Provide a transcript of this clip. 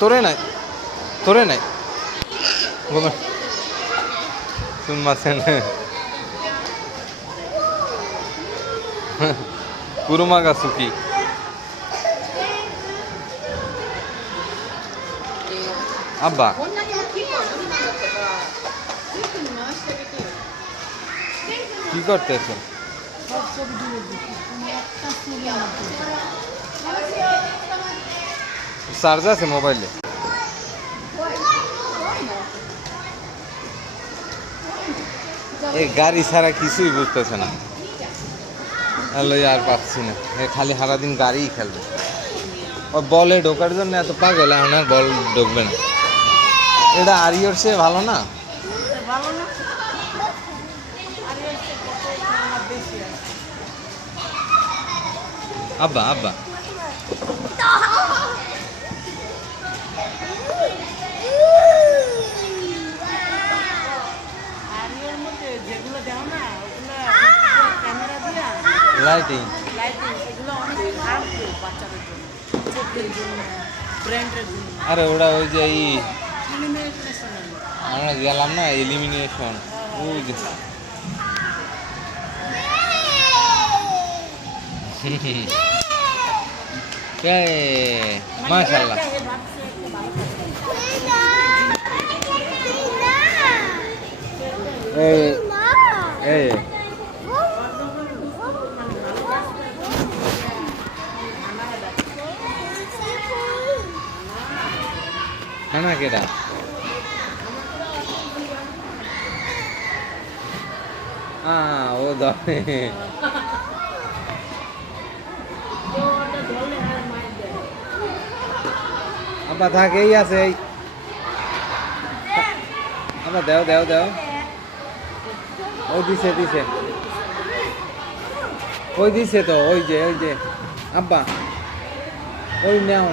তোরে নাই তোরে নাইごめんすみません車が好きアッバこんなに大きいのは無理なんだったらセットに回してあげてよ。কি করতেছো চার্জ আছে মোবাইলে এই গাড়ি ছাড়া কিছুই বুঝতেছে না আর পাচ্ছি না খালি সারাদিন গাড়িই খেলবে ও বলে ঢোকার জন্য এত পাগল এখন আর বল ঢুকবে না এটা আরিয়র সে ভালো না আব্বা আব্বা লাইটিং আরে ওরা ওই যে আমরা গেলাম না এলিমিনেশন ওই যে মাশাআল্লাহ এই Mana kira? Udah. Apa থাকে ই আছে apa দাও ওই দিছে ওই দিছে তো ওই যে আব্বা ওই নাও